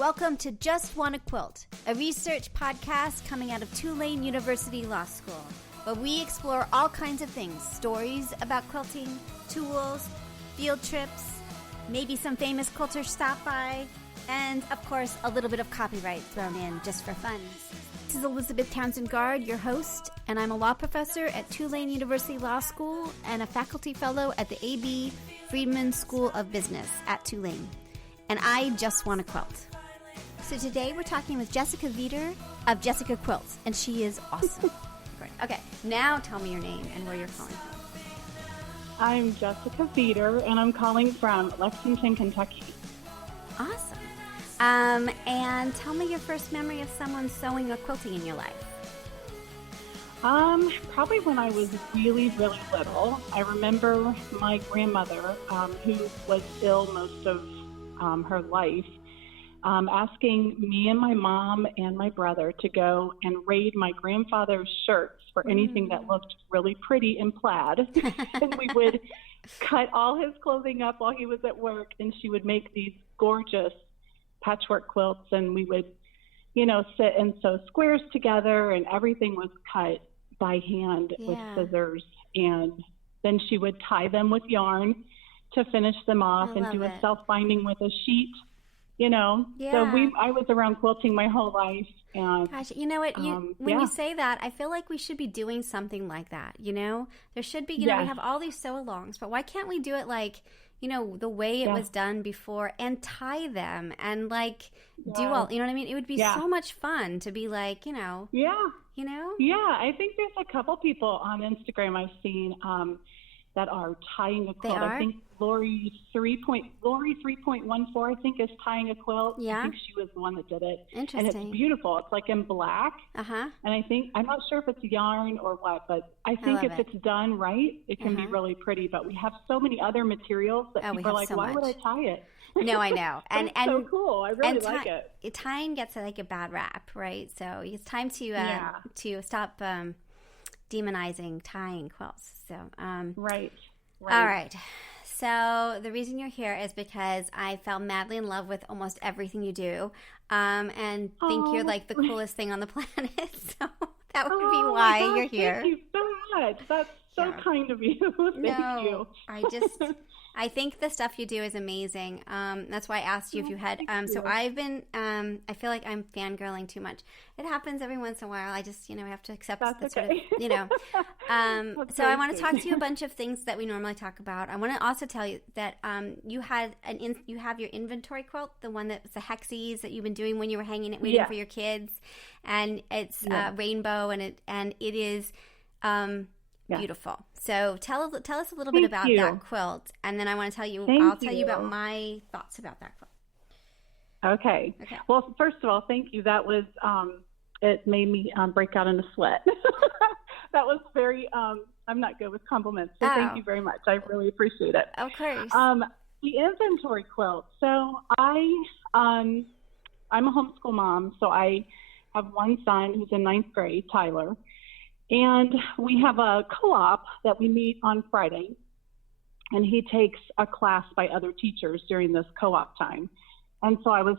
Welcome to Just Wanna Quilt, a research podcast coming out of Tulane University Law School, where we explore all kinds of things, stories about quilting, tools, field trips, maybe some famous quilters stop by, and, of course, a little bit of copyright thrown in just for fun. This is Elizabeth Townsend Guard, your host, and I'm a law professor at Tulane University Law School and a faculty fellow at the A.B. Friedman School of Business at Tulane. And I just want to quilt. So today we're talking with Jessica Vetor of Jessica Quilts, and she is awesome. Great. Okay, now tell me your name and where you're calling from. I'm Jessica Vetor, and I'm calling from Lexington, Kentucky. Awesome. And tell me your first memory of someone sewing or quilting in your life. Probably when I was really, really little. I remember my grandmother, who was ill most of her life, asking me and my mom and my brother to go and raid my grandfather's shirts for anything that looked really pretty in plaid. And we would cut all his clothing up while he was at work, and she would make these gorgeous patchwork quilts, and we would, sit and sew squares together, and everything was cut by hand with scissors. And then she would tie them with yarn to finish them off and do a self-binding with a sheet. So I was around quilting my whole life. And, gosh, you know what? When you say that, I feel like we should be doing something like that. There should be. We have all these sew-alongs, but why can't we do it like, the way it was done before, and tie them and do all? You know what I mean? It would be so much fun to be like, Yeah, I think there's a couple people on Instagram I've seen that are tying a quilt. I think Lori 3.14, I think, is tying a quilt. Yeah. I think she was the one that did it. Interesting. And it's beautiful. It's like in black. Uh-huh. And I'm not sure if it's yarn or what, but I think if it's done right, it can be really pretty. But we have so many other materials that people are like, why would I tie it? No, I know. And so cool. I really like it. Tying gets a bad rap, right? So it's time to stop demonizing tying quilts. So right. All right. So the reason you're here is because I fell madly in love with almost everything you do, and think you're like the coolest thing on the planet. So that would be why you're here. Thank you so much. That's so kind of you. Thank you. I think the stuff you do is amazing. That's why I asked you if you had. So I've been. I feel like I'm fangirling too much. It happens every once in a while. I just, have to accept that sort of, So I want to talk to you a bunch of things that we normally talk about. I want to also tell you that you have your inventory quilt, the one that's the hexies that you've been doing when you were waiting for your kids, and it's rainbow, and it is. Beautiful. So tell us a little bit about that quilt, and then I want to tell you. I'll tell you about my thoughts about that quilt. Okay. Well, first of all, thank you. That was it made me break out in a sweat. That was very. I'm not good with compliments, so thank you very much. I really appreciate it. Of course. The inventory quilt. So I'm a homeschool mom, so I have one son who's in 9th grade, Tyler. And we have a co-op that we meet on Friday, and he takes a class by other teachers during this co-op time. And so I was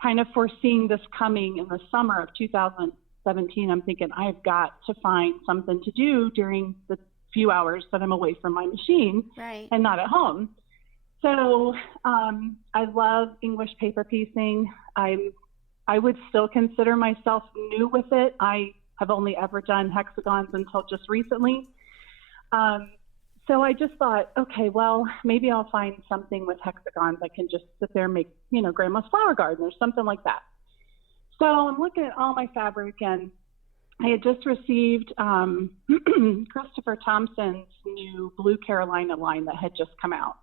kind of foreseeing this coming in the summer of 2017. I'm thinking, I've got to find something to do during the few hours that I'm away from my machine and not at home. So I love English paper piecing. I would still consider myself new with it. I've only ever done hexagons until just recently. So I just thought, okay, well, maybe I'll find something with hexagons. I can just sit there and make, grandma's flower garden or something like that. So I'm looking at all my fabric, and I had just received Christopher Thompson's new Blue Carolina line that had just come out.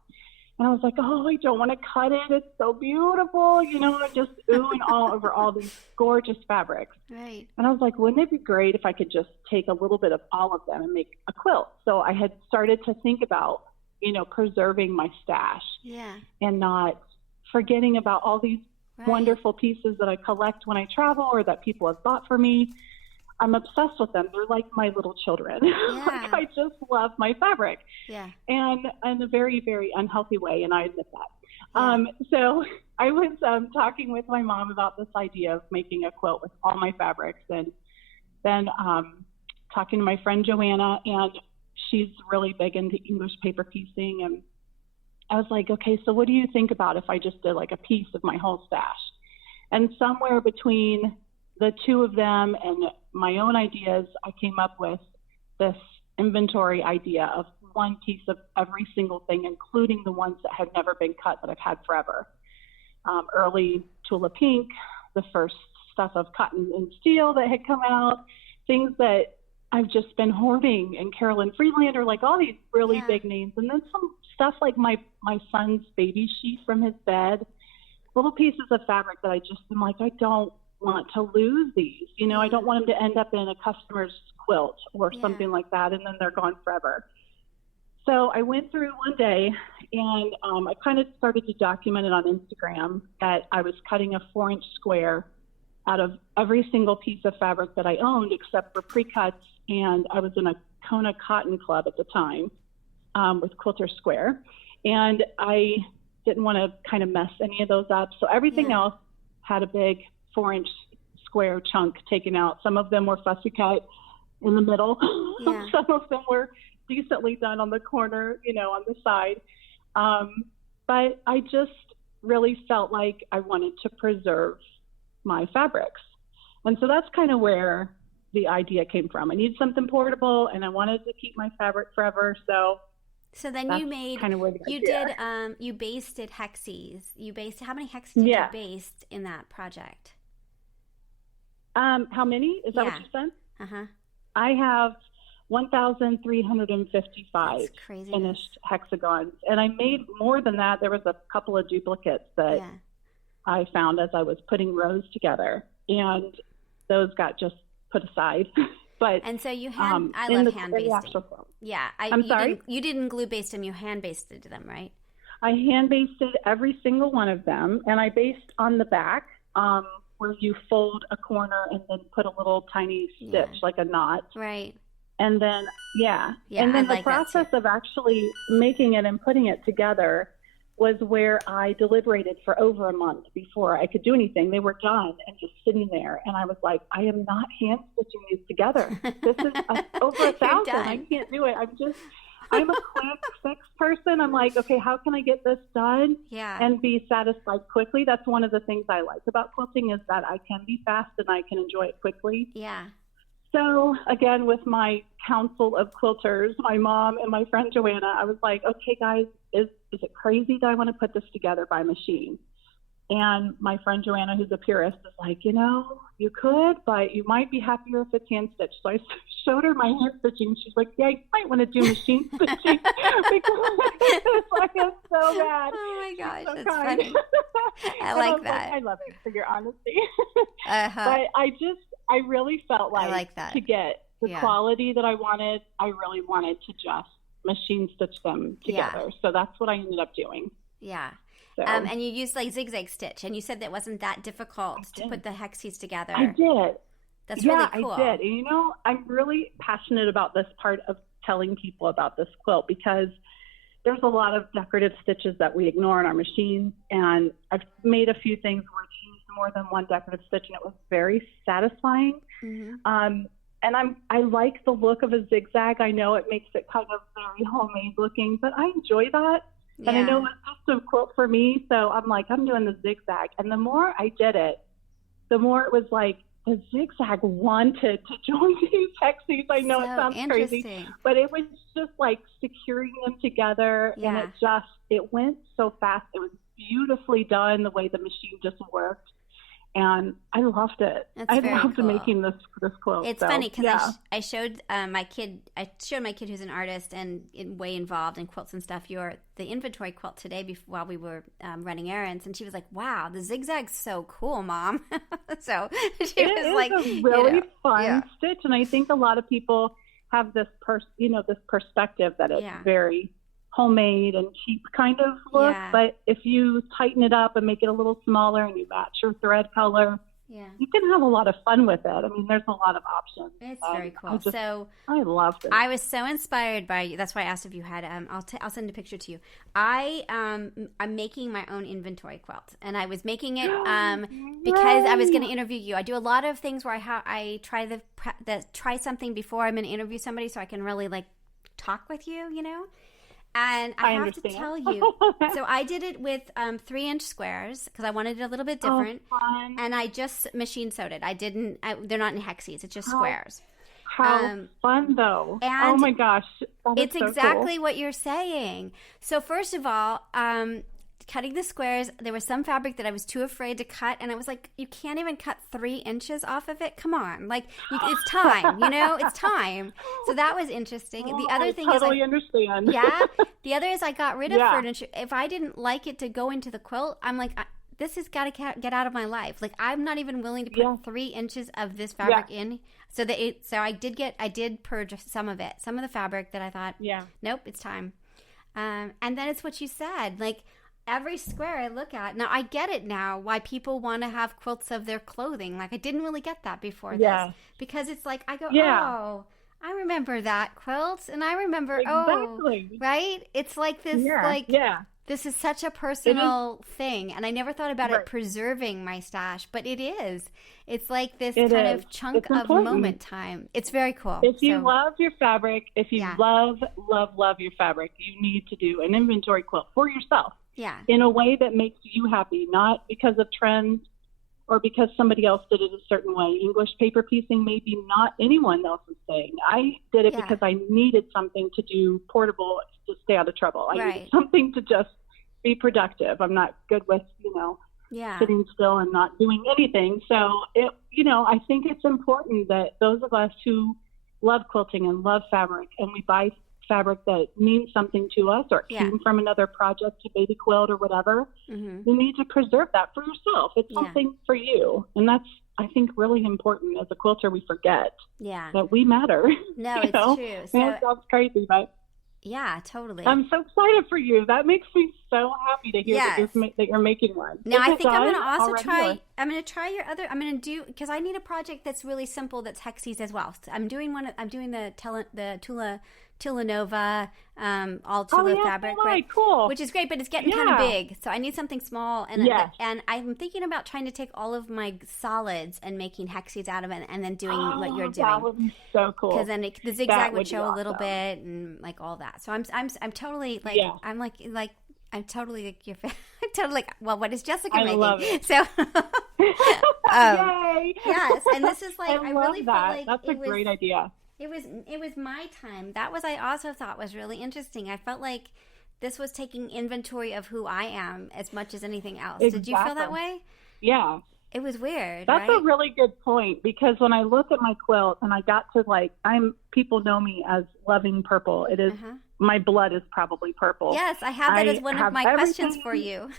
And I was like, oh, I don't want to cut it. It's so beautiful, just oohing all over all these gorgeous fabrics. Right. And I was like, wouldn't it be great if I could just take a little bit of all of them and make a quilt? So I had started to think about, preserving my stash and not forgetting about all these wonderful pieces that I collect when I travel or that people have bought for me. I'm obsessed with them. They're like my little children. Yeah. I just love my fabric. Yeah. And in a very, very unhealthy way, and I admit that. Yeah. So I was talking with my mom about this idea of making a quilt with all my fabrics, and then talking to my friend Joanna, and she's really big into English paper piecing, and I was like, okay, so what do you think about if I just did like a piece of my whole stash? And somewhere between the two of them and my own ideas, I came up with this inventory idea of one piece of every single thing, including the ones that had never been cut that I've had forever. Early Tula Pink, the first stuff of cotton and steel that had come out, things that I've just been hoarding, and Carolyn Freelander, like all these really big names. And then some stuff like my son's baby sheet from his bed, little pieces of fabric that I just am like, I don't want to lose these. You know, I don't want them to end up in a customer's quilt or something like that, and then they're gone forever. So I went through one day, and I kind of started to document it on Instagram that I was cutting a 4-inch square out of every single piece of fabric that I owned except for pre-cuts, and I was in a Kona Cotton Club at the time with Quilter Square, and I didn't want to kind of mess any of those up. So everything else had a big 4-inch square chunk taken out. Some of them were fussy cut in the middle. Some of them were decently done on the corner, you know, on the side. But I just really felt like I wanted to preserve my fabrics. And so that's kind of where the idea came from. I needed something portable, and I wanted to keep my fabric forever. So then you made, kind of where the you idea. did, you basted hexes. How many hexes did you baste in that project? How many? Is that what you said? Uh-huh. I have 1,355 That's finished hexagons. And I made more than that. There was a couple of duplicates that I found as I was putting rows together, and those got just put aside. And so you I love hand basting. Yeah. I'm sorry? You didn't glue baste them, you hand basted them, right? I hand basted every single one of them, and I based on the back where you fold a corner and then put a little tiny stitch, like a knot. Right. And then, and then the process of actually making it and putting it together was where I deliberated for over a month before I could do anything. They were done and just sitting there. And I was like, I am not hand stitching these together. This is over 1,000. I can't do it. I'm a quick fix person. I'm like, okay, how can I get this done and be satisfied quickly? That's one of the things I like about quilting, is that I can be fast and I can enjoy it quickly. Yeah. So again, with my council of quilters, my mom and my friend Joanna, I was like, okay, guys, is it crazy that I want to put this together by machine? And my friend Joanna, who's a purist, is like, you know, you could, but you might be happier if it's hand stitched. So I showed her my hand stitching. She's like, yeah, you might want to do machine stitching because it's like, it's so bad. Oh my gosh, so that's funny. I like that. I love it for your honesty. But I really felt like that. To get the quality that I wanted, I really wanted to just machine stitch them together. So that's what I ended up doing. Yeah. So. And you used like zigzag stitch, and you said that wasn't that difficult to put the hexes together. I did. That's really cool. I did. And you know, I'm really passionate about this part of telling people about this quilt, because there's a lot of decorative stitches that we ignore in our machines. And I've made a few things where it's used more than one decorative stitch, and it was very satisfying. Mm-hmm. And I like the look of a zigzag. I know it makes it kind of very homemade looking, but I enjoy that. Yeah. And I know it's just a quilt for me, so I'm like, I'm doing the zigzag. And the more I did it, the more it was like the zigzag wanted to join these hexes. I know it sounds crazy, but it was just like securing them together, and it went so fast. It was beautifully done the way the machine just worked. And I loved it. I loved making this quilt. It's funny because I showed my kid who's an artist and way involved in quilts and stuff, the inventory quilt today while we were running errands, and she was like, "Wow, the zigzag's so cool, Mom." So she was like, "It's a really fun stitch," and I think a lot of people have this this perspective that it's very homemade and cheap kind of look, but if you tighten it up and make it a little smaller and you match your thread color, you can have a lot of fun with it. I mean, there's a lot of options. It's very cool. I loved it. I was so inspired by you. That's why I asked if you had. I'll send a picture to you. I'm making my own inventory quilt, and I was making it because I was going to interview you. I do a lot of things where I try something before I'm going to interview somebody, so I can really like talk with you, you know. And I have to tell you, so I did it with 3-inch squares because I wanted it a little bit different. Fun. And I just machine sewed it. They're not in hexes. It's just squares. How fun, though. And oh, my gosh. It's so exactly cool. What you're saying. So first of all, cutting the squares, there was some fabric that I was too afraid to cut, and I was like, you can't even cut 3 inches off of it? Come on. Like, it's time, you know? It's time. So that was interesting. The other thing totally understand. Yeah. The other is I got rid of furniture. If I didn't like it to go into the quilt, I'm like, this has got to get out of my life. Like, I'm not even willing to put 3 inches of this fabric in. So I did purge some of it, some of the fabric that I thought, nope, it's time. And then it's what you said, like, every square I look at, now I get it now why people want to have quilts of their clothing. Like, I didn't really get that before this. Because it's like, I go, oh, I remember that quilt. And I remember, right? It's like this, this is such a personal thing. And I never thought about it preserving my stash, but it is. It's like this of chunk of moment time. It's very cool. If you love your fabric, if you love your fabric, you need to do an inventory quilt for yourself. Yeah. In a way that makes you happy, not because of trends or because somebody else did it a certain way. English paper piecing may be not anyone else's thing. I did it because I needed something to do portable to stay out of trouble. I needed something to just be productive. I'm not good with, sitting still and not doing anything. So, I think it's important that those of us who love quilting and love fabric, and we buy fabric that means something to us or came from another project, a baby quilt or whatever, you need to preserve that for yourself. It's something for you. And that's, I think, really important. As a quilter, we forget that we matter. No, it's true. So, it sounds crazy, but yeah, totally. I'm so excited for you. That makes me so happy to hear that you're making one. Now, I think I'm going to also try. I'm going to try your other. I'm going to do, because I need a project that's really simple that's hexes as well. So I'm doing the Tula Nova, all Tula fabric, cool. which is great, but it's getting kind of big. So I need something small, and I'm thinking about trying to take all of my solids and making hexes out of it, and then doing what you're doing. That would be so cool. Because then the zigzag would show a little bit, and like all that. So I'm totally like I'm totally like your fan. I'm totally like, well, what is Jessica making? I love it. So, yay! Yes, and this is like I really feel like that's a great idea. It was my time. That was, I also thought, was really interesting. I felt like this was taking inventory of who I am as much as anything else. Exactly. Did you feel that way? Yeah. It was weird. That's a really good point, because when I look at my quilt and I got to people know me as loving purple. It is my blood is probably purple. Yes, I have that as one of my questions for you.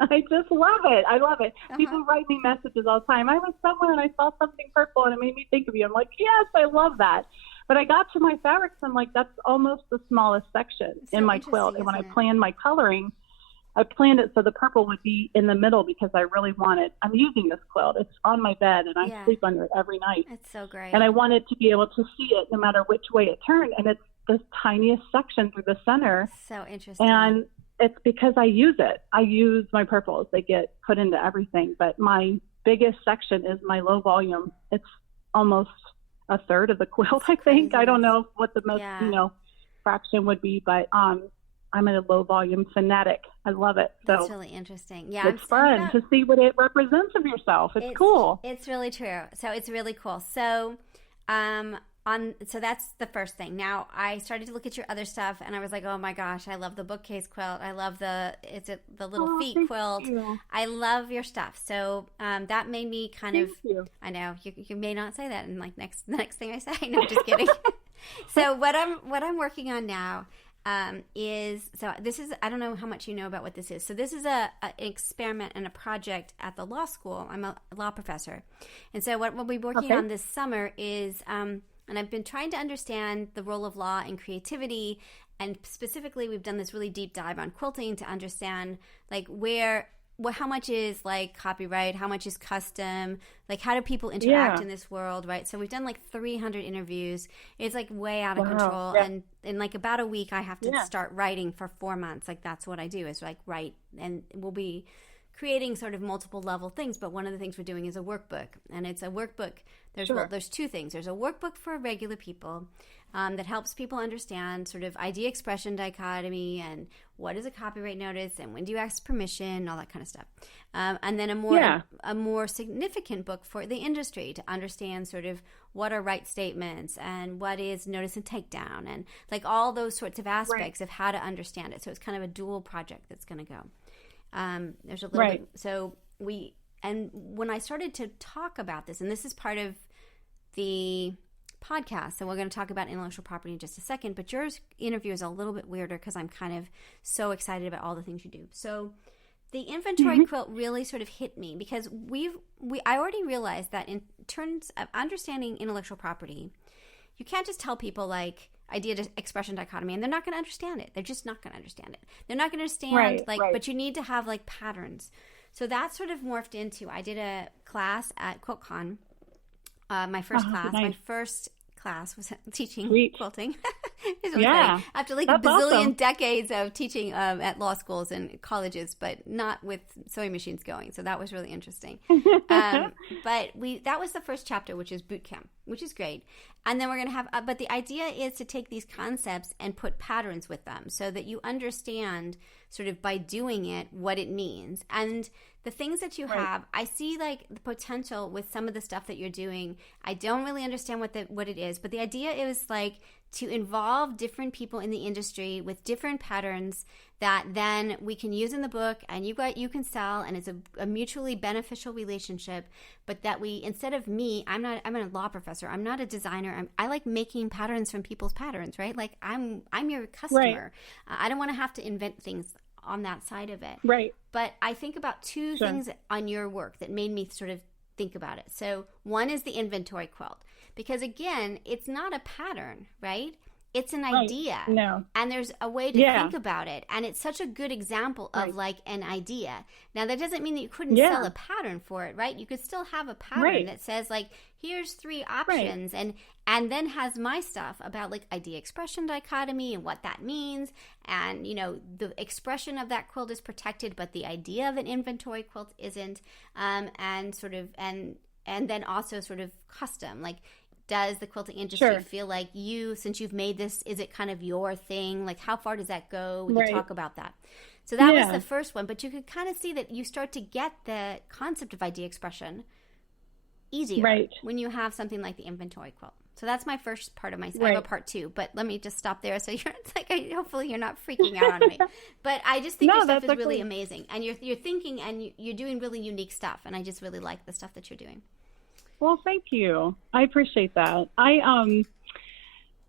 I just love it. I love it. People write me messages all the time. I was somewhere and I saw something purple and it made me think of you. I'm like, yes, I love that. But I got to my fabrics and I'm like, that's almost the smallest section in my quilt. And when I planned my coloring, I planned it so the purple would be in the middle because I really wanted, I'm using this quilt. It's on my bed and I sleep under it every night. It's so great. And I wanted to be able to see it no matter which way it turned. And it's the tiniest section through the center. So interesting. And it's because I use it. I use my purples. They get put into everything. But my biggest section is my low volume. It's almost a third of the quilt, I think. I don't know what the most, fraction would be, but I'm a low volume fanatic. I love it. So that's really interesting. Yeah. It's fun to see what it represents of yourself. It's cool. It's really true. So it's really cool. So, so that's the first thing. Now I started to look at your other stuff and I was like, oh my gosh, I love the bookcase quilt. I love the little feet quilt. I love your stuff. So that made me Thank you. I know you may not say that in the next thing I say. No, just kidding. So what I'm working on now this is, I don't know how much you know about what this is. So this is an experiment and a project at the law school. I'm a law professor. And so what we'll be working on this summer is, and I've been trying to understand the role of law in creativity. And specifically, we've done this really deep dive on quilting to understand like where how much is like copyright? How much is custom? Like, how do people interact in this world, right? So we've done like 300 interviews. It's like way out of control. Yeah. And in like about a week, I have to start writing for 4 months. Like, that's what I do, is like write. And we'll be creating sort of multiple level things. But one of the things we're doing is a workbook. And it's a workbook. There's two things. There's a workbook for regular people that helps people understand sort of idea expression dichotomy and what is a copyright notice and when do you ask permission, all that kind of stuff. And then a more significant book for the industry to understand sort of what are right statements and what is notice and takedown and like all those sorts of aspects of how to understand it. So it's kind of a dual project that's going to go. There's a little bit. So and when I started to talk about this, and this is part of the podcast, and we're going to talk about intellectual property in just a second, but your interview is a little bit weirder because I'm kind of so excited about all the things you do. So the inventory quilt really sort of hit me because I already realized that in terms of understanding intellectual property, you can't just tell people like idea to expression dichotomy and they're not going to understand it. They're just not going to understand it. They're not going to understand but you need to have like patterns. So that sort of morphed into, I did a class at QuiltCon. My first class. Nice. My first class was teaching quilting. It was funny. After like a bazillion decades of teaching at law schools and colleges, but not with sewing machines going. So that was really interesting. But that was the first chapter, which is boot camp, which is great. And then we're going to have, but the idea is to take these concepts and put patterns with them so that you understand sort of by doing it what it means. And the things that you have, I see like the potential with some of the stuff that you're doing. I don't really understand what it is, but the idea is like to involve different people in the industry with different patterns that then we can use in the book and you can sell, and it's a mutually beneficial relationship. But that we, instead of me, I'm a law professor. I'm not a designer. I like making patterns from people's patterns, right? Like I'm your customer. I don't want to have to invent things on that side of it. Right. But I think about two things on your work that made me sort of think about it. So one is the inventory quilt, because again, it's not a pattern, right? It's an idea. No. And there's a way to think about it. And it's such a good example of like an idea. Now, that doesn't mean that you couldn't sell a pattern for it, right? You could still have a pattern that says like, here's 3 options and then has my stuff about like idea expression dichotomy and what that means. And, you know, the expression of that quilt is protected, but the idea of an inventory quilt isn't. And sort of, and then also sort of custom, like, does the quilting industry feel like since you've made this, is it kind of your thing? Like, how far does that go? We can talk about that. So that was the first one. But you could kind of see that you start to get the concept of idea expression easier when you have something like the inventory quilt. So that's my first part of my. I have a part 2, but let me just stop there. So it's like hopefully you're not freaking out on me. But I just think your stuff is really amazing, and you're thinking and you're doing really unique stuff, and I just really like the stuff that you're doing. Well, thank you. I appreciate that.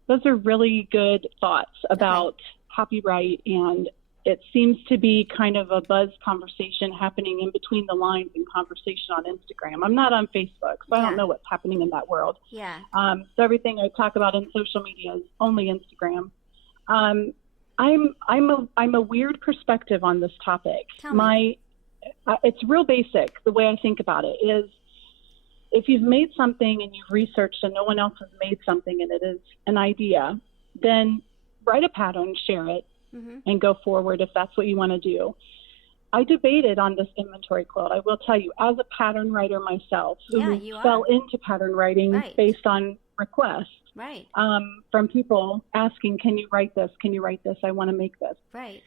Those are really good thoughts about copyright, and it seems to be kind of a buzz conversation happening in between the lines in conversation on Instagram. I'm not on Facebook, so I don't know what's happening in that world. Yeah. So everything I talk about in social media is only Instagram. I'm a weird perspective on this topic. Tell me. It's real basic. The way I think about it is, if you've made something and you've researched and no one else has made something and it is an idea, then write a pattern, share it, and go forward if that's what you want to do. I debated on this inventory quilt. I will tell you, as a pattern writer myself, who fell into pattern writing based on requests from people asking, can you write this? Can you write this? I want to make this. Right.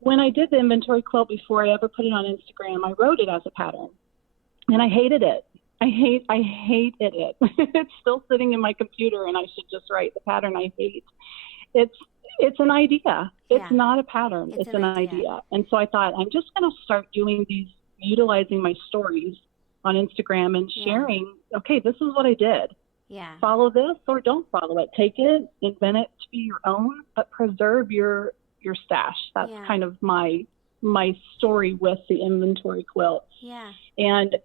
When I did the inventory quilt before I ever put it on Instagram, I wrote it as a pattern, and I hated it. I hated it. It's still sitting in my computer, and I should just write the pattern I hate. It's an idea. It's not a pattern. It's an idea. And so I thought, I'm just going to start doing these, utilizing my stories on Instagram and sharing, okay, this is what I did. Yeah. Follow this or don't follow it. Take it, invent it to be your own, but preserve your stash. That's kind of my story with the inventory quilt. Yeah. And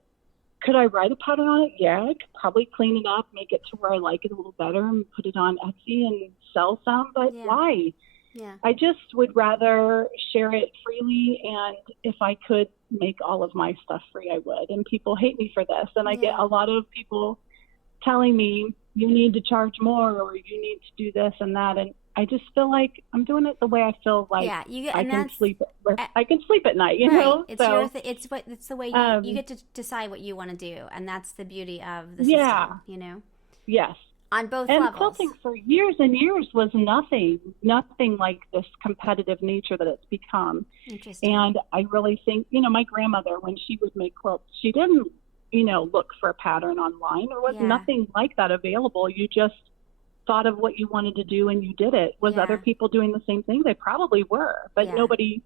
could I write a pattern on it? Yeah, I could probably clean it up, make it to where I like it a little better, and put it on Etsy and sell some. But why? Yeah. I just would rather share it freely, and if I could make all of my stuff free, I would. And people hate me for this, and I get a lot of people telling me you need to charge more or you need to do this and that, and I just feel like I'm doing it the way I feel like I can sleep. I can sleep at night, you know. It's your it's the way you get to decide what you want to do, and that's the beauty of the system, you know. Yes. On both and levels. Quilting for years and years was nothing like this competitive nature that it's become. Interesting. And I really think, you know, my grandmother, when she would make quilts, she didn't, you know, look for a pattern online. There was nothing like that available. You just thought of what you wanted to do and you did it. Was other people doing the same thing? They probably were, but nobody,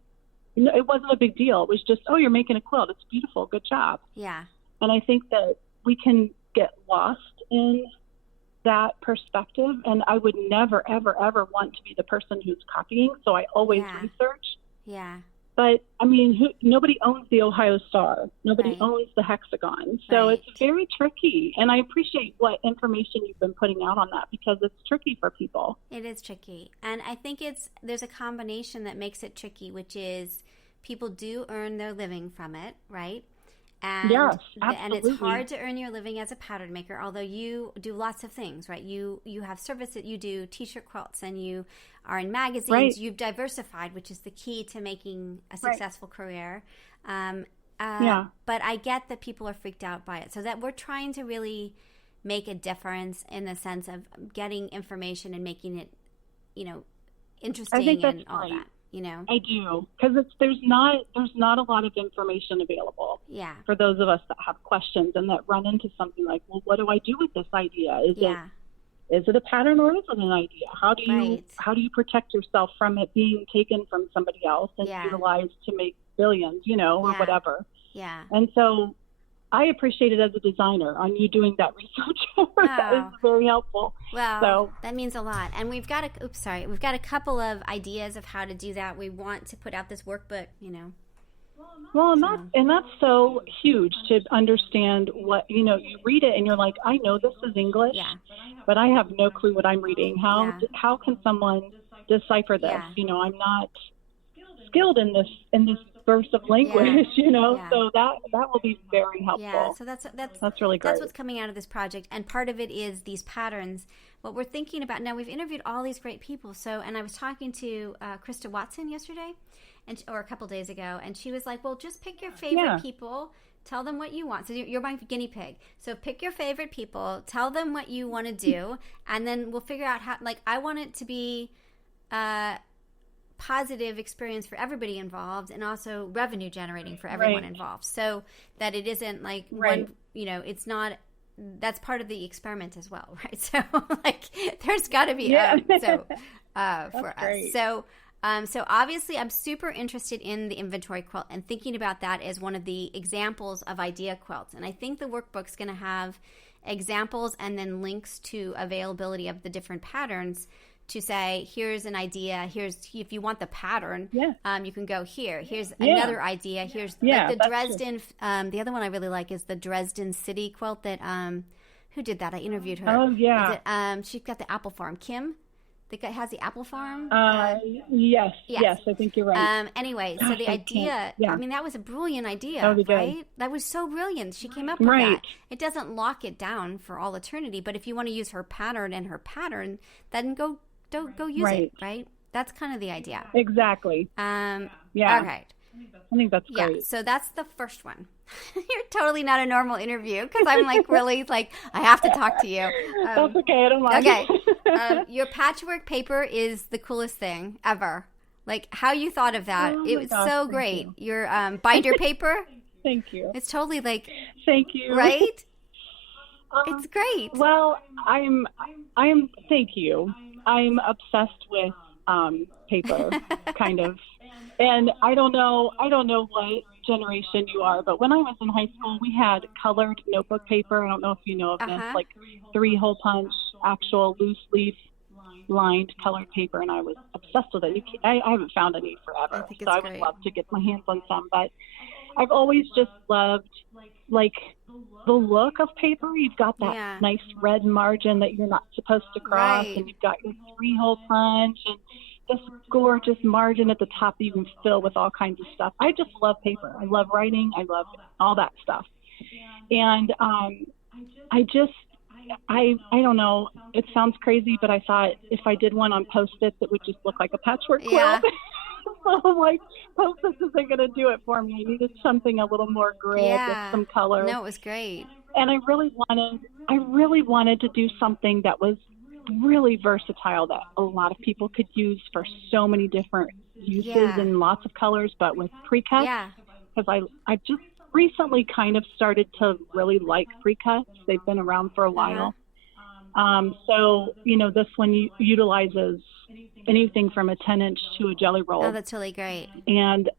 it wasn't a big deal. It was just, oh, you're making a quilt. It's beautiful. Good job. Yeah. And I think that we can get lost in that perspective, and I would never, ever, ever want to be the person who's copying, so I always research. Yeah. But, I mean, nobody owns the Ohio Star. Nobody owns the hexagon. So it's very tricky, and I appreciate what information you've been putting out on that, because it's tricky for people. It is tricky, and I think there's a combination that makes it tricky, which is people do earn their living from it, right? And, yes, and it's hard to earn your living as a pattern maker, although you do lots of things, right? You have services, you do t-shirt quilts, and you are in magazines. Right. You've diversified, which is the key to making a successful career. But I get that people are freaked out by it. So that we're trying to really make a difference in the sense of getting information and making it, you know, interesting and all that. You know, I do, because there's not a lot of information available. Yeah. For those of us that have questions and that run into something like, well, what do I do with this idea? Is it a pattern or is it an idea? How do you protect yourself from it being taken from somebody else and utilized to make billions, you know, or whatever? Yeah. And so I appreciate it as a designer on you doing that research. That is very helpful. Well, that means a lot. And we've got a couple of ideas of how to do that. We want to put out this workbook, you know. Well, and that's so huge to understand what, you know, you read it and you're like, I know this is English, but I have no clue what I'm reading. How can someone decipher this? You know, I'm not skilled in this burst of language, you know, so that will be very helpful. Yeah, so that's really great. That's what's coming out of this project, and part of it is these patterns. What we're thinking about now, we've interviewed all these great people. So, and I was talking to Krista Watson yesterday, or a couple days ago, and she was like, "Well, just pick your favorite people." Tell them what you want. So you're my guinea pig. So pick your favorite people, tell them what you want to do, and then we'll figure out how. Like, I want it to be positive experience for everybody involved, and also revenue generating for everyone involved, so that it isn't like one, you know, it's not, that's part of the experiment as well, right? So like there's got to be for us. So obviously I'm super interested in the inventory quilt and thinking about that as one of the examples of idea quilts, and I think the workbook's going to have examples and then links to availability of the different patterns to say, here's an idea, if you want the pattern, you can go here. Here's another idea. Here's like the Dresden, the other one I really like is the Dresden City quilt that, who did that? I interviewed her. Oh, yeah. She's got the apple farm. Kim, the guy has the apple farm. Yes, I think you're right. Anyway, so the idea, I mean, that was a brilliant idea, right? That was so brilliant. She came up with that. It doesn't lock it down for all eternity, but if you want to use her pattern and her pattern, then go use it, right? That's kind of the idea. Exactly. Okay. I think that's great. Yeah, so that's the first one. You're totally not a normal interview because I'm like really like, I have to talk to you. That's okay. I don't mind. Okay. Your patchwork paper is the coolest thing ever. Like how you thought of that. It was so great. Your binder paper. Thank you. It's totally like. Thank you. Right? It's great. Well, thank you. I'm obsessed with paper, kind of. And I don't know what generation you are, but when I was in high school, we had colored notebook paper. I don't know if you know of this, like 3-hole punch, actual loose leaf lined colored paper, and I was obsessed with it. I haven't found any forever, so I would love to get my hands on some, but I've always just loved, like, the look of paper. You've got that nice red margin that you're not supposed to cross, and you've got your 3-hole punch, and this gorgeous margin at the top that you can fill with all kinds of stuff. I just love paper. I love writing. I love all that stuff. And I don't know, it sounds crazy, but I thought if I did one on Post-its, it would just look like a patchwork quilt. So I'm like, Post-its isn't going to do it for me. I needed something a little more grid with some color. No, it was great. And I really wanted to do something that was really versatile, that a lot of people could use for so many different uses and lots of colors, but with pre-cuts. Because I just recently kind of started to really like pre-cuts. They've been around for a while. So, you know, this one utilizes anything from a 10-inch to a jelly roll. Oh, that's really great. And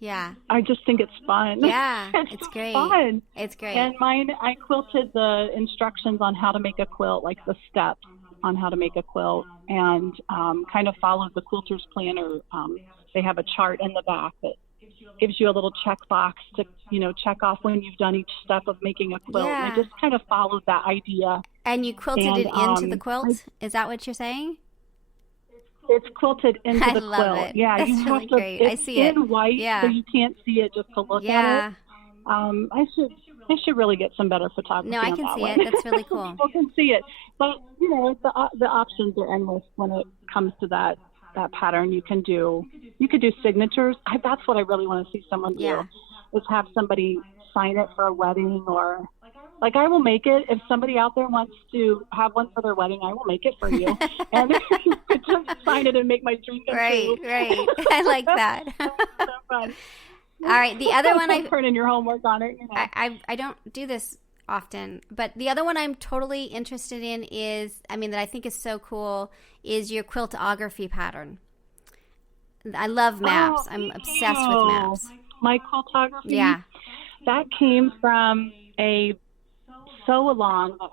I just think it's fun. Yeah, it's great. Fun. It's great. And mine, I quilted the instructions on how to make a quilt, like the steps on how to make a quilt, and kind of followed the quilter's planner. They have a chart in the back that gives you a little checkbox to, you know, check off when you've done each step of making a quilt. And I just kind of followed that idea. And you quilted it into the quilt? Is that what you're saying? It's quilted into the quilt. I love it. Yeah, that's you really have to, great. I see it. It's in white, so you can't see it just to look at it. I should really get some better photography. No, I can see it. That's really cool. People can see it, but you know, the options are endless when it comes to that pattern. You could do signatures. That's what I really want to see someone do. Is have somebody sign it for a wedding, or like I will make it. If somebody out there wants to have one for their wedding, I will make it for you. And just sign it and make my dream come true. Right. I like that. So fun. All right, the other one turn in your homework on it. You know. I don't do this often, but the other one I'm totally interested in is, that I think is so cool, is your quiltography pattern. I love maps. I'm obsessed with maps. My quiltography? Yeah. That came from a sew-along that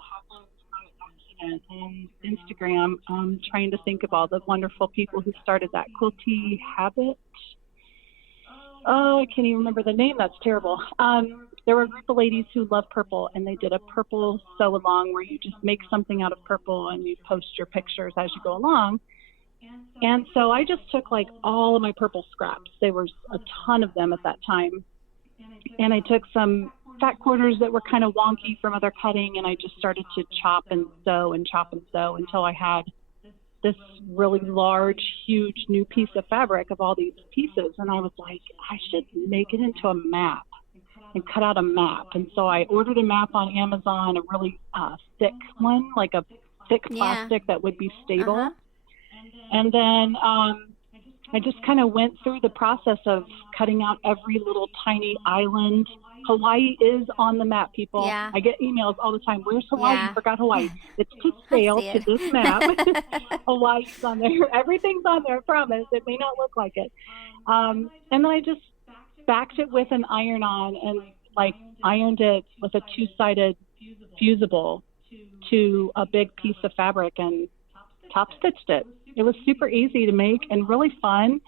happened on Instagram. I'm trying to think of all the wonderful people who started that quilty habit. Oh, I can't even remember the name. That's terrible. There were a group of ladies who love purple, and they did a purple sew-along where you just make something out of purple and you post your pictures as you go along. And so I just took like all of my purple scraps. There was a ton of them at that time. And I took some fat quarters that were kind of wonky from other cutting, and I just started to chop and sew until I had this really large, huge new piece of fabric of all these pieces. And I was like, I should make it into a map and cut out a map. And so I ordered a map on Amazon, a really thick one, like a thick plastic that would be stable. And then I just kind of went through the process of cutting out every little tiny island. Hawaii is on the map, people. Yeah. I get emails all the time. Where's Hawaii? You forgot Hawaii. It's to scale to this map. Hawaii's on there. Everything's on there, I promise. It may not look like it. And then I just backed it with an iron-on and ironed it with a two-sided fusible to a big piece of fabric and top stitched it. It was super easy to make and really fun.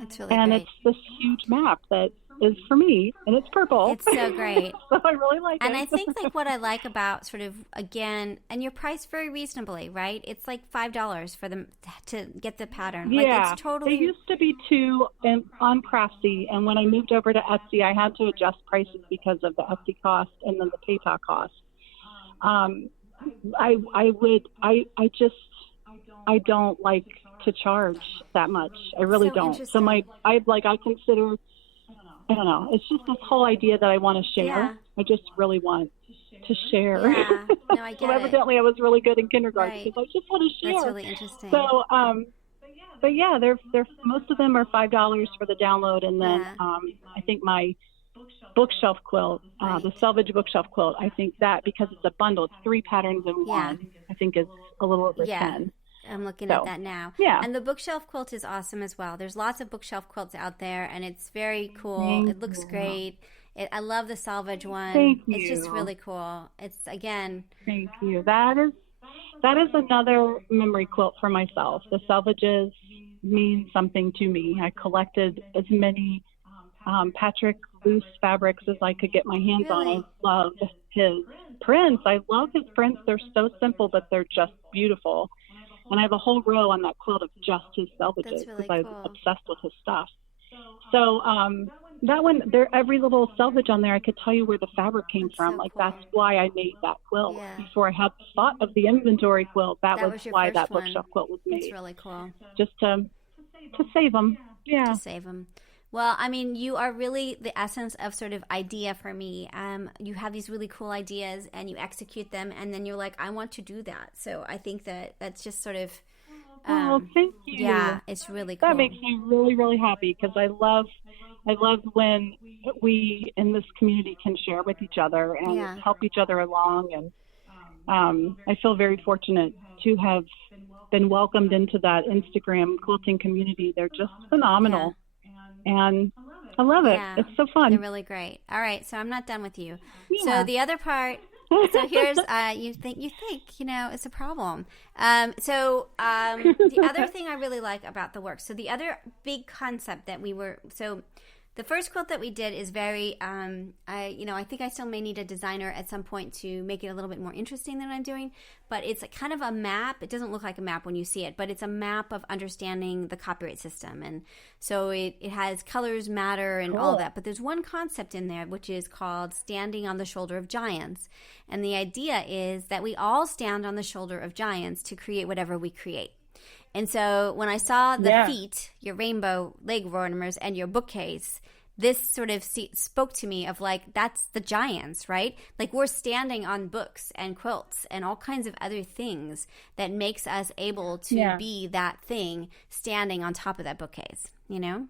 It's really and great. It's this huge map that is for me, and it's purple. It's so great. So I really like it. And I think what I like about sort of, again, and you're priced very reasonably, right? It's like $5 for them to get the pattern. Yeah, it's totally. It used to be $2 on Craftsy, and when I moved over to Etsy, I had to adjust prices because of the Etsy cost and then the PayPal cost. I don't like to charge that much. I really don't. So I consider, I don't know. It's just this whole idea that I want to share. Yeah. I just really want to share. Yeah. No, I get so evidently I was really good in kindergarten because I just want to share. That's really interesting. So, but yeah, they're most of them are $5 for the download, and then I think my bookshelf quilt, the selvage bookshelf quilt, I think that because it's a bundle, it's 3 patterns in one, I think is a little over 10. I'm looking at that now. Yeah. And the bookshelf quilt is awesome as well. There's lots of bookshelf quilts out there, and it's very cool. It looks great. I love the selvage one. Thank you. It's just really cool. It's, again. Thank you. That is another memory quilt for myself. The selvages mean something to me. I collected as many Patrick loose fabrics as I could get my hands on. I love his prints. I love his prints. They're so simple, but they're just beautiful. And I have a whole row on that quilt of just his selvages That's really because cool. I'm obsessed with his stuff. So that one, there, every little selvage on there, I could tell you where the fabric came from. so Like cool. that's why I made that quilt. Yeah. Before I had thought of the inventory quilt, that was your why first that one. bookshelf quilt was made. That's really cool. Just to save them. Yeah. To save them. Well, I mean, you are really the essence of sort of idea for me. You have these really cool ideas and you execute them, and then you're like, I want to do that. So I think that's just sort of. Thank you. Yeah, it's really cool. That makes me really, really happy because I love when we in this community can share with each other and help each other along. And I feel very fortunate to have been welcomed into that Instagram quilting community. They're just phenomenal. And I love it. Yeah. It's so fun. They're really great. All right, so I'm not done with you. Yeah. So the other part. So here's you think it's a problem. The other thing I really like about the work. So the other big concept that the first quilt that we did is very, I think I still may need a designer at some point to make it a little bit more interesting than I'm doing, but it's a kind of a map. It doesn't look like a map when you see it, but it's a map of understanding the copyright system. And so it has colors matter and all of that, but there's one concept in there which is called standing on the shoulder of giants. And the idea is that we all stand on the shoulder of giants to create whatever we create. And so when I saw the feet, your rainbow leg ornaments, and your bookcase, this sort of spoke to me of like, that's the giants, right? Like we're standing on books and quilts and all kinds of other things that makes us able to be that thing standing on top of that bookcase, you know?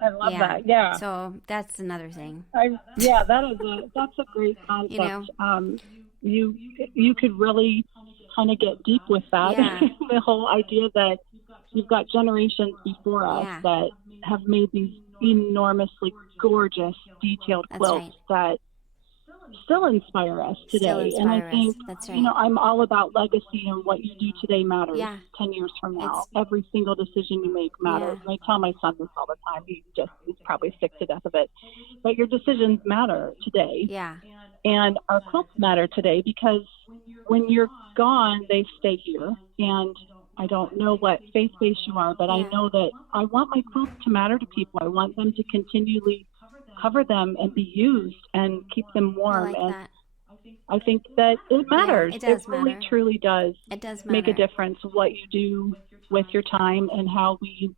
I love that. Yeah. So that's another thing. That's a great concept. You know? You could really kind of get deep with that. Yeah. The whole idea that you've got generations before us that have made these enormously gorgeous, detailed quilts that still inspire us today. And I think, I'm all about legacy, and what you do today matters 10 years from now. Every single decision you make matters. And I tell my son this all the time. He's probably sick to death of it. But your decisions matter today. Yeah. And our quilts matter today because when you're gone, they stay here. And I don't know what faith base you are, but I know that I want my quilts to matter to people. I want them to continually cover them and be used and keep them warm. I think that it matters. Yeah, it really, truly does. It does make a difference what you do with your time and how we,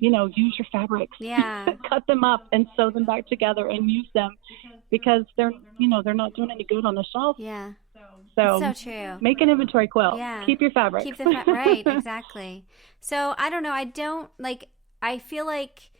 use your fabrics. Yeah. Cut them up and sew them back together and use them because they're not doing any good on the shelf. Yeah. So true. Make an inventory quilt. Yeah. Keep your fabric. Keep the right, exactly. So I don't know. I feel like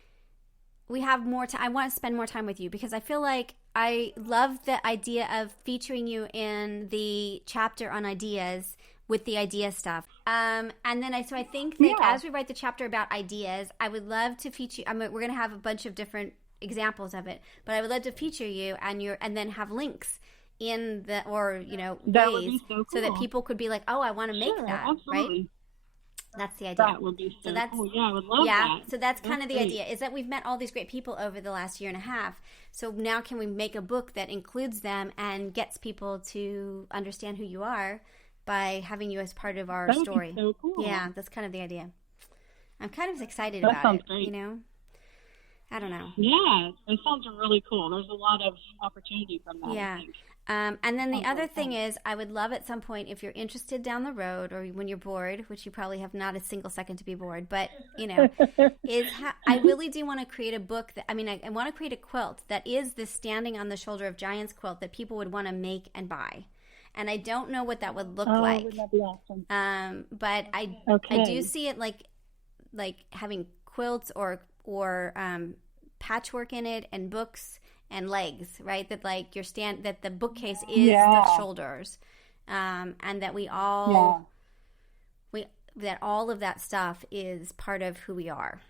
we have more time. I want to spend more time with you because I feel like I love the idea of featuring you in the chapter on ideas with the idea stuff. And then I think that as we write the chapter about ideas, I would love to feature. We're going to have a bunch of different examples of it, but I would love to feature you and then have links in the ways so that people could be like, oh, I want to make that, absolutely. Right? That's the idea. That would be so cool. Yeah, I would love that. So that's kind of the idea, is that we've met all these great people over the last year and a half. So now can we make a book that includes them and gets people to understand who you are by having you as part of our story? Be so cool. Yeah, that's kind of the idea. I'm kind of excited that about sounds it, great. I don't know. Yeah, it sounds really cool. There's a lot of opportunity from that, Yeah. I think. And then the other thing is, I would love at some point, if you're interested down the road or when you're bored, which you probably have not a single second to be bored, but, I really do want to create a book I want to create a quilt that is this standing on the shoulder of giants quilt that people would want to make and buy. And I don't know what that would look like. Wouldn't that be awesome? But I do see it like having quilts or patchwork in it and books and legs, right? That that the bookcase is the shoulders, and that we all that all of that stuff is part of who we are.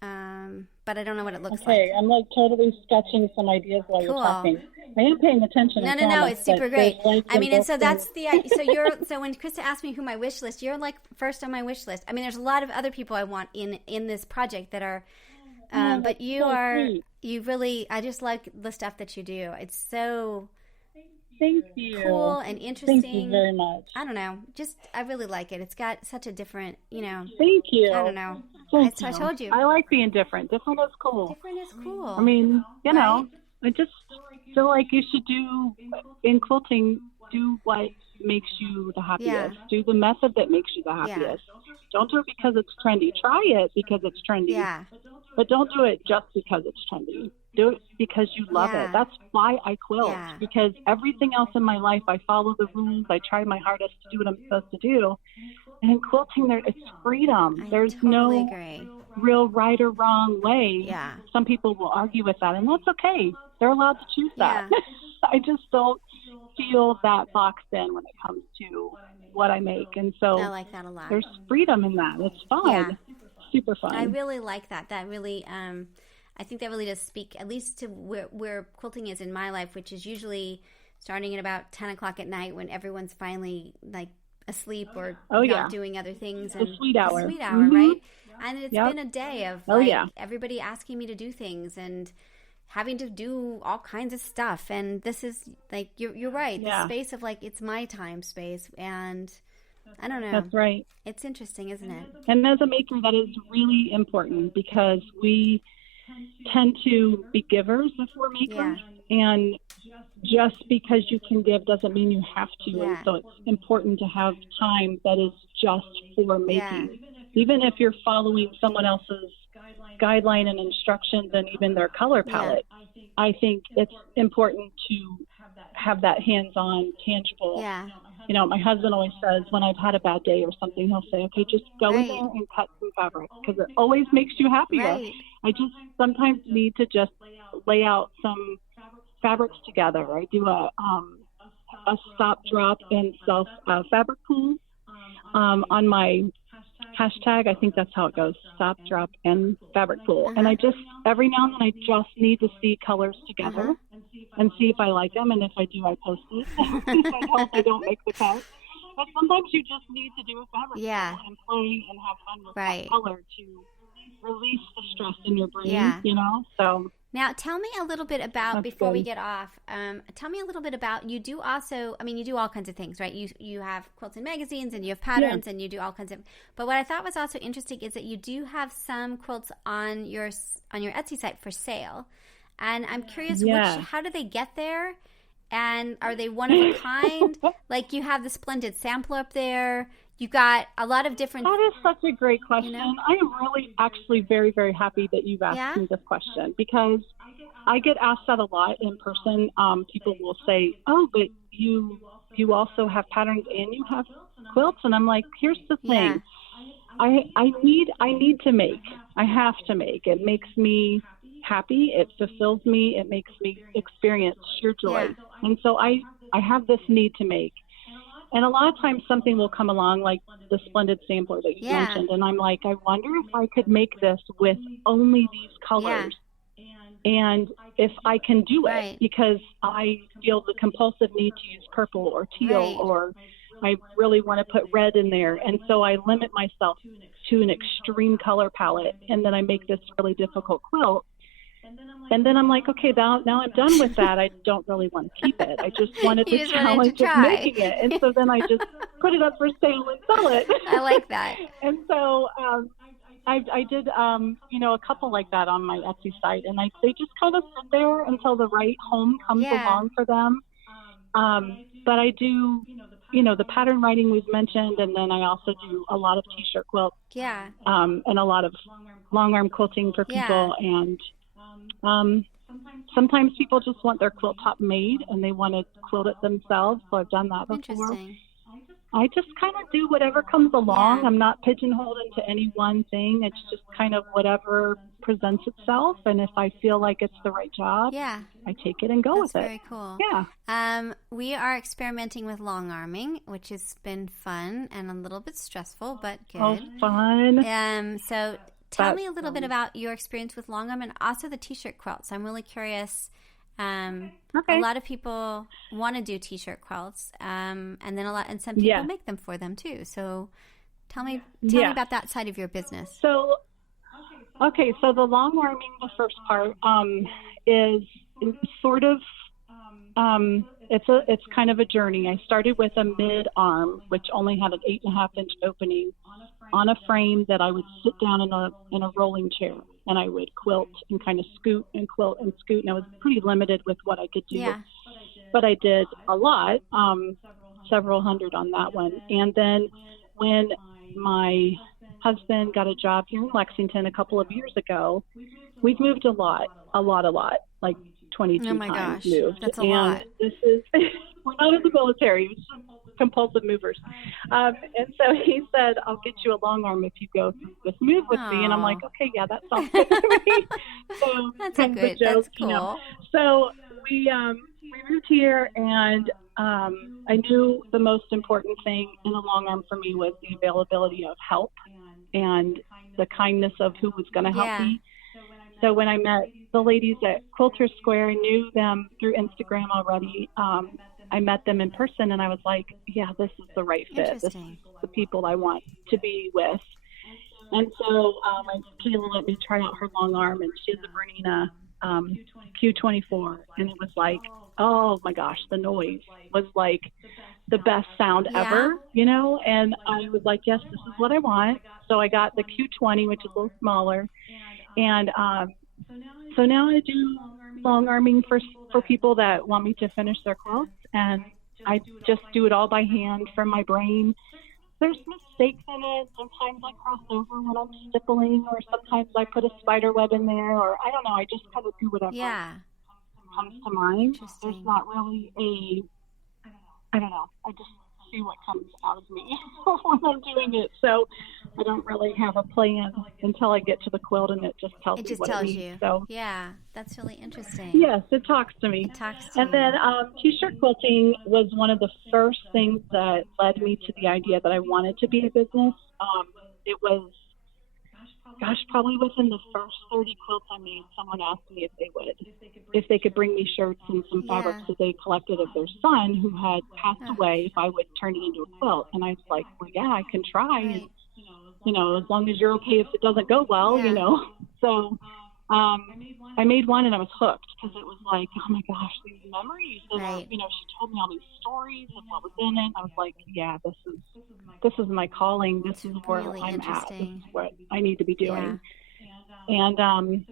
But I don't know what it looks like. Okay, I'm totally sketching some ideas while you're talking. I am paying attention. No, it's super great. And so that's so when Krista asked me who my wish list, you're first on my wish list. There's a lot of other people I want in this project that are. But you are, sweet. You really, I just like the stuff that you do. It's so, Thank you. cool and interesting. Thank you very much. I don't know. Just, I really like it. It's got such a different, Thank you. I don't know. I told you. I like being different. Different is cool. Different is cool. I mean, I just feel like you should in quilting, do what makes you the happiest. Yeah. Do the method that makes you the happiest. Don't do it because it's trendy. Try it because it's trendy. Yeah. But don't do it just because it's trendy. Do it because you love it. That's why I quilt. Yeah. Because everything else in my life, I follow the rules. I try my hardest to do what I'm supposed to do. And in quilting, it's freedom. There's totally agree. real right or wrong way. Yeah. Some people will argue with that, and that's okay. They're allowed to choose that. Yeah. I just don't feel that boxed in when it comes to what I make. And so I like that a lot. There's freedom in that. It's fun. Yeah. Super fun. I really like that. That really, I think that really does speak at least to where quilting is in my life, which is usually starting at about 10 o'clock at night when everyone's finally like asleep or not doing other things. And the sweet hour. The sweet hour, right? And it's been a day of everybody asking me to do things and having to do all kinds of stuff. And this is like, you're right. The space of like, it's my time space. And I don't know. That's right. It's interesting, isn't it? And as a maker, that is really important because we tend to be givers if we're makers. Yeah. And just because you can give doesn't mean you have to. Yeah. And so it's important to have time that is just for making. Yeah. Even if you're following someone else's guideline and instructions and even their color palette, I think it's important to have that hands-on, tangible. Yeah. You know, my husband always says when I've had a bad day or something, he'll say, okay, just go in there and cut some fabric because it always makes you happier. Right. I just sometimes need to just lay out some fabrics together. I do a stop, drop, and self fabric pool on my hashtag. I think that's how it goes, stop, drop, and fabric pool. And I just, every now and then, I just need to see colors together and see if I like them. And if I do, I post it. If I don't, I don't make the cut. But sometimes you just need to do a fabric pool and play and have fun with that color to release the stress in your brain, you know? So now tell me a little bit about, before we get off, tell me a little bit about, you do also, I mean, you do all kinds of things, right? You have quilts and magazines and you have patterns and you do all kinds of, but what I thought was also interesting is that you do have some quilts on your Etsy site for sale. And I'm curious, how do they get there? And are they one of a kind? Like you have the splendid sampler up there. You got a lot of different... That is such a great question. You know? I am really actually very, very happy that you've asked me this question because I get asked that a lot in person. People will say, oh, but you also have patterns and you have quilts. And I'm like, here's the thing. I need to make. I have to make. It makes me happy. It fulfills me. It makes me experience sheer joy. And so I have this need to make. And a lot of times something will come along like the splendid sampler that you mentioned. And I'm like, I wonder if I could make this with only these colors. And if I can do it because I feel the compulsive need to use purple or teal or I really want to put red in there. And so I limit myself to an extreme color palette. And then I make this really difficult quilt. And then I'm like, okay, now I'm done with that. I don't really want to keep it. I just wanted the challenge of making it. And so then I just put it up for sale and sell it. I like that. And so I did, a couple like that on my Etsy site. And they just kind of sit there until the right home comes along for them. But I do, the pattern writing was mentioned. And then I also do a lot of T-shirt quilts. Yeah. And a lot of long arm quilting for people. And sometimes people just want their quilt top made and they want to quilt it themselves. So I've done that before. I just kind of do whatever comes along. I'm not pigeonholed into any one thing. It's just kind of whatever presents itself. And if I feel like it's the right job, I take it and go with it. That's very cool. Yeah. We are experimenting with long arming, which has been fun and a little bit stressful, but good. Oh, fun. So tell me a little bit about your experience with long arm and also the T-shirt quilts. I'm really curious. A lot of people want to do T-shirt quilts, and some people make them for them too. So tell me about that side of your business. So the long arming, the first part, is sort of it's kind of a journey. I started with a mid arm, which only had an 8.5-inch opening on a frame that I would sit down in a rolling chair, and I would quilt and kind of scoot and quilt and scoot. And I was pretty limited with what I could do, but I did a lot, several hundred on that one. And then when my husband got a job here in Lexington a couple of years ago, we've moved a lot, like 22 oh my times gosh, moved. that's a and lot. This is, we're not in the military, we're just compulsive movers. And so he said, I'll get you a long arm if you go through this move with me. And I'm like, okay, yeah, that sounds good to me. So That's kind of a joke, that's cool. you know. So we moved here, and I knew the most important thing in the long arm for me was the availability of help and the kindness of who was going to help me. So when I met the ladies at Quilter Square, I knew them through Instagram already. I met them in person, and I was like, yeah, this is the right fit. This is the people I want to be with. And so Kayla let me try out her long arm, and she has a Bernina Q24, and it was like, oh my gosh, the noise was like the best sound ever, you know. And I was like, yes, this is what I want. So I got the Q20, which is a little smaller, and so now I do long arming for people that want me to finish their quilts, and I just do it all by hand from my brain. There's mistakes in it. Sometimes I cross over when I'm stippling, or sometimes I put a spider web in there, or I don't know. I just kind of do whatever comes to mind. There's not really I don't know. I just see what comes out of me when I'm doing it. So I don't really have a plan until I get to the quilt, and it just tells me what it needs. You. So yeah, that's really interesting. Yes, it talks to me. And then t-shirt quilting was one of the first things that led me to the idea that I wanted to be a business. It was, probably within the first 30 quilts I made, someone asked me if they could bring me shirts and some fabrics that they collected of their son who had passed away, if I would turn it into a quilt. And I was like, well, yeah, I can try. And, you know, as long as you're okay if it doesn't go well, you know. So I made one, and I was hooked, because it was like, oh my gosh, these memories. And, you know, she told me all these stories of what was in it. I was like, yeah, this is my calling. This is where I'm at. This is what I need to be doing. And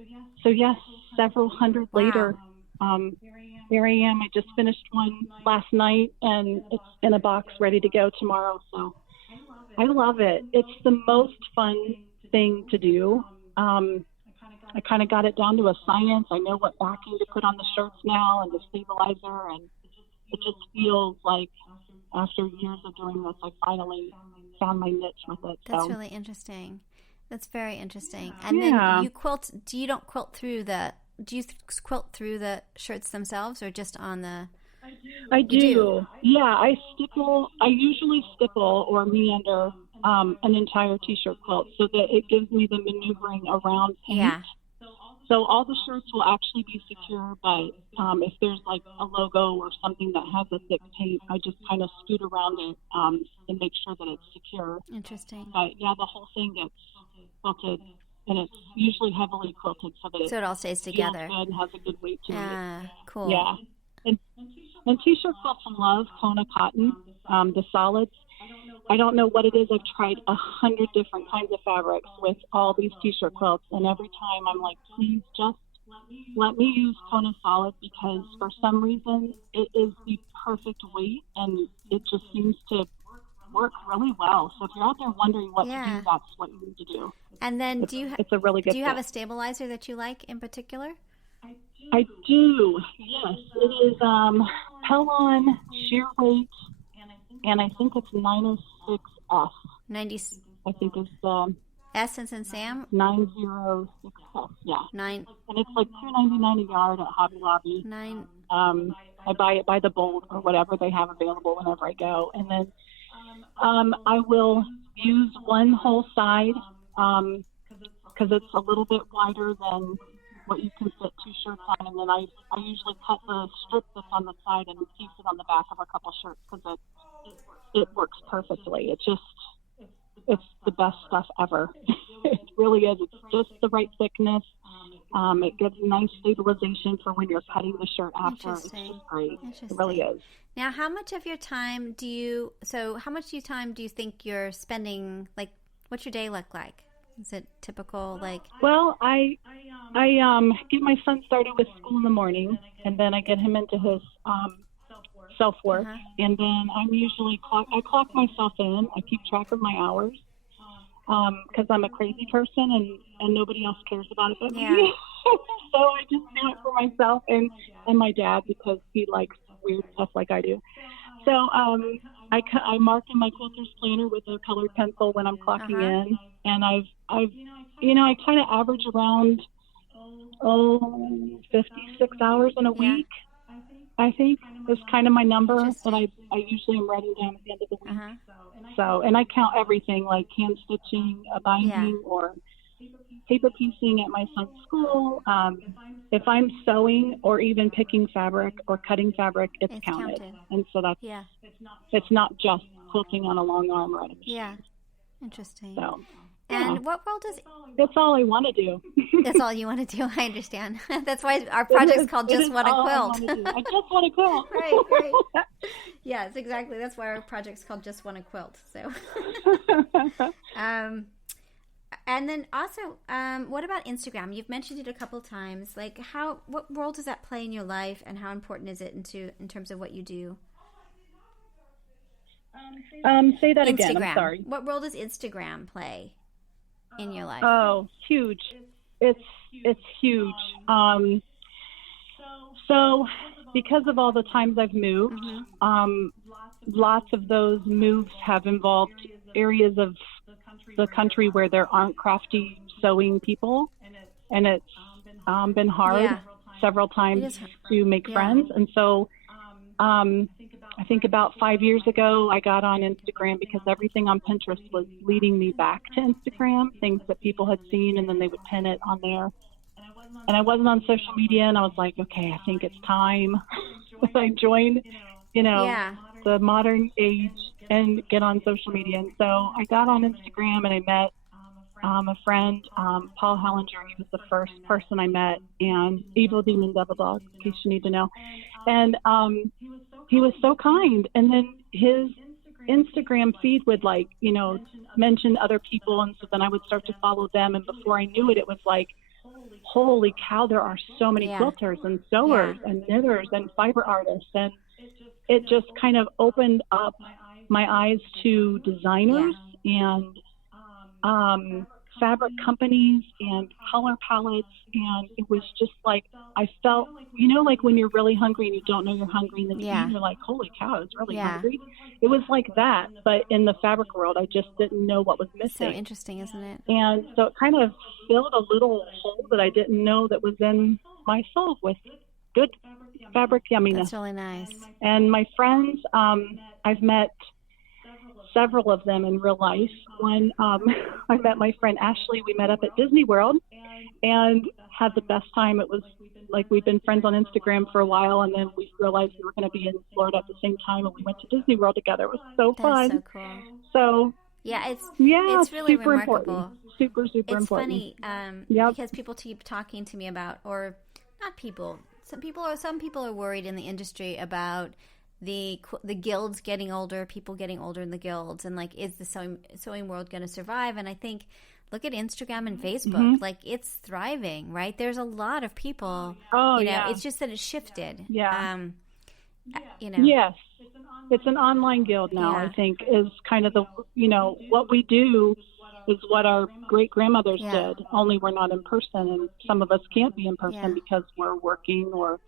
so yes, several hundred later, here I am. I just finished one last night, and it's in a box ready to go tomorrow. So I love it. It's the most fun thing to do. I kind of got it down to a science. I know what backing to put on the shirts now, and the stabilizer, and it just feels like after years of doing this, I finally found my niche with it. That's really interesting. That's very interesting. And then you quilt. Do you quilt through the shirts themselves, or just on the? I do. Yeah, I usually stipple or meander an entire t-shirt quilt, so that it gives me the maneuvering around paint. Yeah. So all the shirts will actually be secure, but if there's like a logo or something that has a thick paint, I just kind of scoot around it and make sure that it's secure. Interesting. But yeah, the whole thing gets quilted, and it's usually heavily quilted so that it all stays together. Feels good and has a good weight to it. Cool. Yeah. And t-shirt quilts I love Kona cotton, the solids. I don't know what it is. I've tried 100 different kinds of fabrics with all these t-shirt quilts, and every time I'm like, please just let me use Kona solid, because for some reason it is the perfect weight, and it just seems to work really well. So if you're out there wondering what to do, that's what you need to do. And then it's a really good do you have a stabilizer that you like in particular? I do, yes. It is Pellon sheer weight, and I think it's 906F. 90. I think it's the S and Sam. 906F. Yeah. 9. And it's like $2.99 a yard at Hobby Lobby. 9. I buy it by the bolt or whatever they have available whenever I go, and then I will use one whole side because it's a little bit wider than what you can fit two shirts on, and then I usually cut the strip that's on the side and piece it on the back of a couple shirts, because it works perfectly. It's the best stuff ever. It really is. It's just the right thickness. It gives nice stabilization for when you're cutting the shirt after. It's just great. It really is. Now, how much of your time do you think you're spending, like, what's your day look like? Is it typical, like? Well, I get my son started with school in the morning, and then I get him into his self-work, and then I'm usually I clock myself in. I keep track of my hours because I'm a crazy person, and nobody else cares about it but me. So I just do it for myself and my dad because he likes weird stuff like I do. So I mark in my quilter's planner with a colored pencil when I'm clocking in, and I kind of average around 56 hours in a week. I think is kind of my number that I usually am writing down at the end of the week. So, and I count everything like hand stitching, binding, or paper piecing at my son's school. If I'm sewing or even picking fabric or cutting fabric, it's counted. And so that's it's not just quilting on a long arm or a machine. Yeah, interesting. So, and what role does That's all I want to do. That's all you want to do. I understand. That's why our project's called Just Want to Quilt. I just want to quilt. Right. Yes, exactly. That's why our project's called Just Want to Quilt. So, and then also, what about Instagram? You've mentioned it a couple times. Like, what role does that play in your life, and how important is it in terms of what you do? Say that Instagram. again. I'm sorry. What role does Instagram play in your life? Oh, huge. It's huge. So because of all the times I've moved, lots of those moves have involved areas of the country where there aren't crafty sewing people, and it's been hard several times to make friends. And so I think about 5 years ago, I got on Instagram because everything on Pinterest was leading me back to Instagram, things that people had seen, and then they would pin it on there. And I wasn't on social media, and I was like, okay, I think it's time that I join, the modern age and get on social media. And so I got on Instagram, and I met a friend, Paul Hellinger. He was the first person I met, and Evil Demon Devil Dog, in case you need to know. And he was so kind. And then his Instagram feed would mention other people. And so then I would start to follow them. And before I knew it, it was like, holy cow, there are so many quilters and sewers and knitters and fiber artists. And it just kind of opened up my eyes to designers and fabric companies and color palettes, and it was just like I felt, like when you're really hungry and you don't know you're hungry, and then you eat, you're like, holy cow, I was really hungry. It was like that, but in the fabric world, I just didn't know what was missing. So interesting, isn't it? And so it kind of filled a little hole that I didn't know that was in my soul with good fabric yumminess. That's really nice. And my friends, I've met several of them in real life. When I met my friend Ashley, we met up at Disney World and had the best time. It was like we'd been friends on Instagram for a while, and then we realized we were going to be in Florida at the same time, and we went to Disney World together. It was so fun. That's so cool. So it's really super remarkable. Important. Super important. It's funny because people keep talking to me about, or not people. Some people are worried in the industry about the guilds getting older, people getting older in the guilds, and like, is the sewing world going to survive? And I think, look at Instagram and Facebook, like, it's thriving, right? There's a lot of people. It's just that it's shifted. Yes, it's an online guild now. I think is kind of the what we do is what our great grandmothers did. Only we're not in person, and some of us can't be in person because we're working or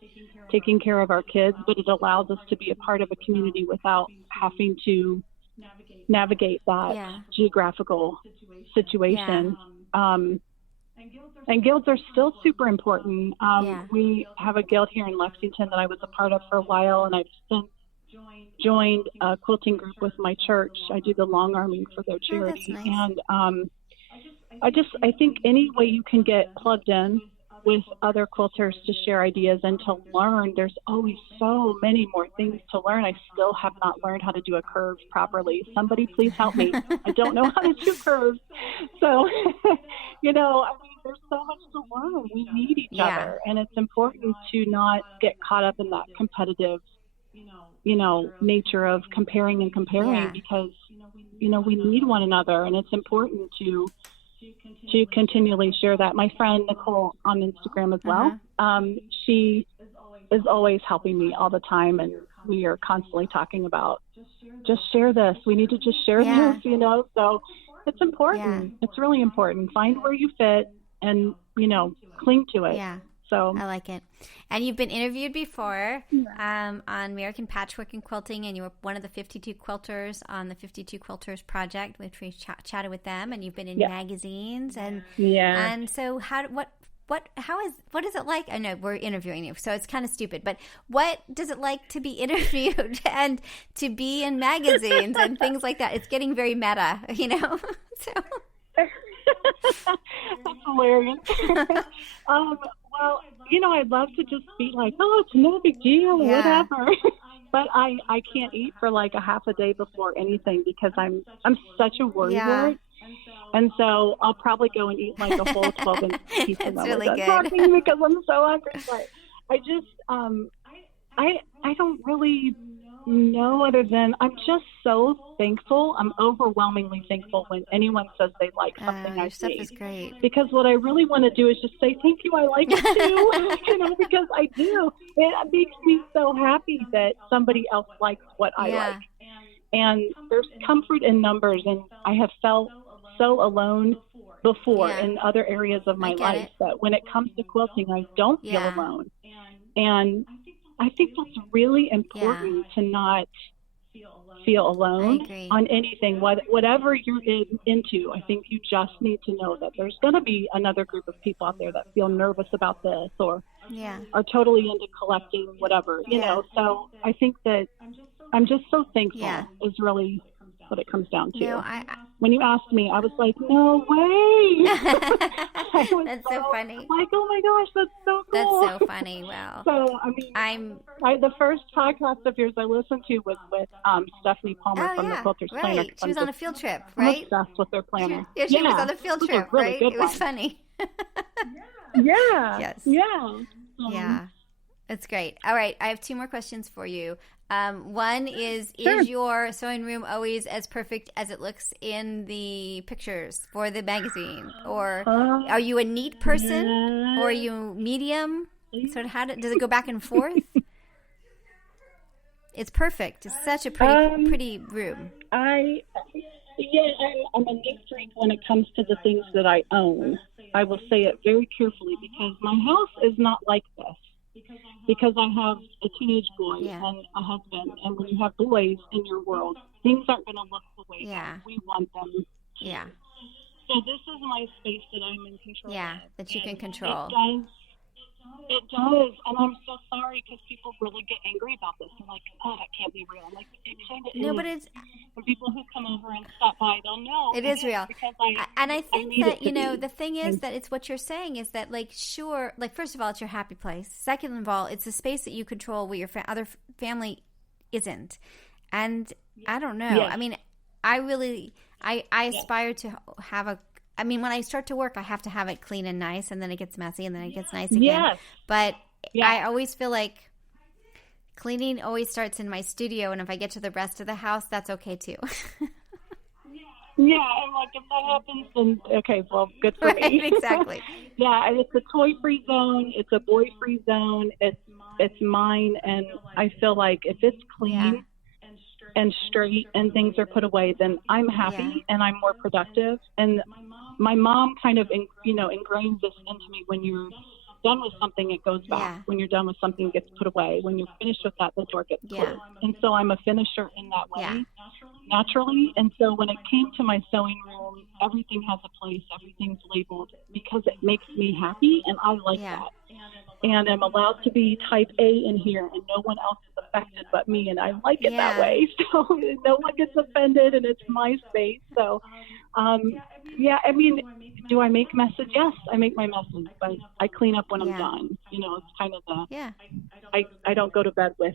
taking care of our kids. But it allows us to be a part of a community without having to navigate that geographical situation. And guilds are still super important. We have a guild here in Lexington that I was a part of for a while, and I've since joined a quilting group with my church. I do the long arming for their charity. Nice. And I think any way you can get plugged in with other quilters to share ideas and to learn. There's always so many more things to learn. I still have not learned how to do a curve properly. Somebody please help me. I don't know how to do curves. So, there's so much to learn. We need each other. And it's important to not get caught up in that competitive, nature of comparing because, we need one another. And it's important to continually share that. My friend Nicole on Instagram as well, she is always helping me all the time, and we are constantly talking about just share this. We need to just share this, so it's important. It's really important. Find where you fit and, cling to it. Yeah. So I like it. And you've been interviewed before on American Patchwork and Quilting, and you were one of the 52 quilters on the 52 Quilters Project, which we chatted with them, and you've been in magazines. And so what is it like? I know we're interviewing you, so it's kind of stupid, but what does it like to be interviewed and to be in magazines and things like that? It's getting very meta, so. That's hilarious. Well, I'd love to just be like, oh, it's no big deal, whatever. But I can't eat for like a half a day before anything because I'm such a worrywart. And so I'll probably go and eat like a whole 12-inch piece of really good. talking because I'm so hungry. But I just, I don't really know other than I'm just so thankful. I'm overwhelmingly thankful when anyone says they like something I stuff see. Is great. Because what I really want to do is just say, thank you, I like it too, because I do. It makes me so happy that somebody else likes what I like. And there's comfort in numbers, and I have felt so alone before in other areas of my life that when it comes to quilting, I don't feel alone. And I think that's really important to not feel alone on anything, whatever you're into. I think you just need to know that there's going to be another group of people out there that feel nervous about this or are totally into collecting whatever, So I think that I'm just so thankful is really what it comes down to. When you asked me, I was like, no way. That's so funny. Like, oh my gosh, that's so cool. That's so funny. Wow. So, the first podcast of yours I listened to was with Stephanie Palmer from the Quilters Planner. Right. She was on a field trip, right? I'm obsessed with their planner. She was on a field trip, really right? It was funny. Yes. Yeah. That's great. All right. I have two more questions for you. One is your sewing room always as perfect as it looks in the pictures for the magazine? Or are you a neat person? Or are you medium? Sort of does it go back and forth? It's perfect. It's such a pretty room. I'm a neat freak when it comes to the things that I own. I will say it very carefully because my house is not like this. Because I have a teenage boy and a husband, and when you have boys in your world, things aren't going to look the way that we want them to. Yeah. So this is my space that I'm in control of. Yeah, that you can control. It does, and I'm so sorry because people really get angry about this. They're like, oh, that can't be real. I'm like, it kind of is. No, but it's... When people who come over and stop by, they'll know. It is real. Because I think that, the thing is that it's what you're saying is that, first of all, it's your happy place. Second of all, it's a space that you control where your other family isn't. And I don't know. Yes. I mean, I aspire to have when I start to work, I have to have it clean and nice, and then it gets messy, and then it gets nice again. Yes. But I always feel like cleaning always starts in my studio, and if I get to the rest of the house, that's okay too. Yeah, and like if that happens, then okay, well, good for me. Exactly. Yeah, and it's a toy-free zone. It's a boy-free zone. It's mine, and I feel like if it's clean and straight and things are put away, then I'm happy and I'm more productive. And my mom kind of, ingrained this into me. When you're done with something, it goes back. Yeah. When you're done with something, it gets put away. When you're finished with that, the door gets closed. And so I'm a finisher in that way, naturally. And so when it came to my sewing room, everything has a place. Everything's labeled because it makes me happy, and I like that. and I'm allowed to be type A in here, and no one else is affected but me, and I like it that way. So no one gets offended, and it's my space. So, yeah, I mean, do I make messes? Yes, I make my messes, but I clean up when I'm done. You know, it's kind of I don't go to bed with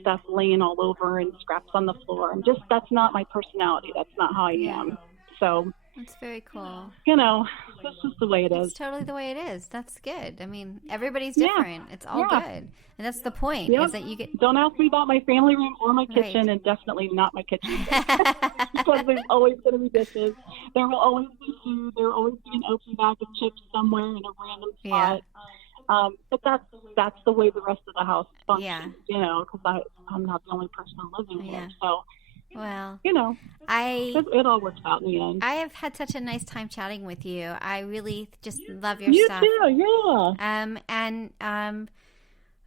stuff laying all over and scraps on the floor. That's not my personality. That's not how I am. So that's very cool. You know, that's just the way it is. It's totally the way it is. That's good. I mean, everybody's different. It's all good. And that's the point, is that you get... Don't ask me about my family room or my kitchen, and definitely not my kitchen. Because there's always going to be dishes. There will always be food. There will always be an open bag of chips somewhere in a random spot. But that's the way the rest of the house functions, you know, because I'm not the only person living here. So... Well, you know, it all works out in the end. I have had such a nice time chatting with you. I really just love your stuff. You too, yeah.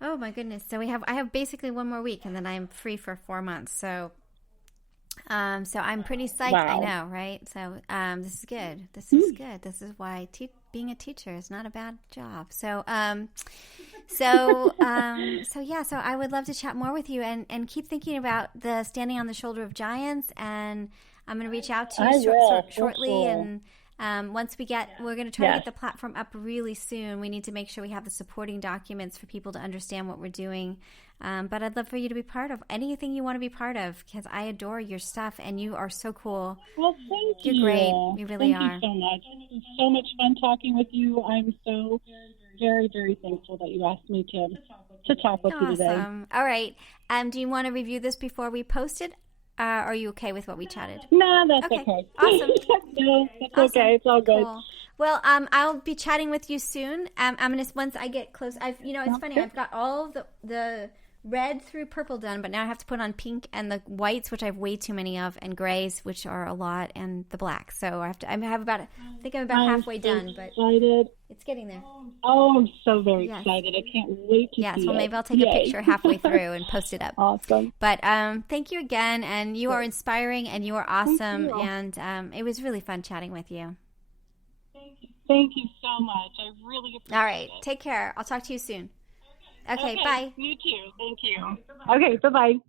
Oh my goodness. So I have basically one more week, and then I'm free for 4 months. So I'm pretty psyched. Wow. I know, right? So this is good. This is good. This is why being a teacher is not a bad job. So I would love to chat more with you and keep thinking about the Standing on the Shoulder of Giants, and I'm going to reach out to you shortly. Sure. And once we're going to try to get the platform up really soon. We need to make sure we have the supporting documents for people to understand what we're doing. But I'd love for you to be part of anything you want to be part of, because I adore your stuff and you are so cool. Well, thank you. You're great. You really are. Thank you so much. It was so much fun talking with you. I'm so very, very thankful that you asked me to talk with you today. Awesome. All right. Do you want to review this before we post it? Are you okay with what we chatted? No, that's okay. Awesome. No, that's awesome. Okay. It's all good. Cool. Well, I'll be chatting with you soon. I'm gonna, once I get close. It's funny. I've got all the red through purple done, but now I have to put on pink and the whites, which I have way too many of, and grays, which are a lot, and the black. So I have about halfway done, but excited. It's getting there. Oh, I'm so very excited. I can't wait to see it. Well, maybe I'll take a picture halfway through and post it up. Awesome. But thank you again, and you are inspiring, and you are awesome, and it was really fun chatting with you. Thank you so much. I really appreciate it. All right. Take care. I'll talk to you soon. Okay, bye. You too. Thank you. Okay, bye-bye.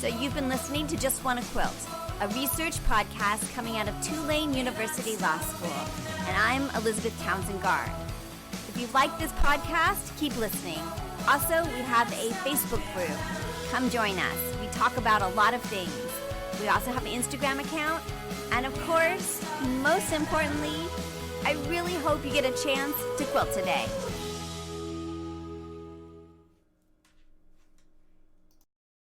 So you've been listening to Just Wanna Quilt, a research podcast coming out of Tulane University Law School, and I'm Elizabeth Townsend Gard. The If you like this podcast, keep listening. Also, we have a Facebook group. Come join us. We talk about a lot of things. We also have an Instagram account. And of course, most importantly, I really hope you get a chance to quilt today.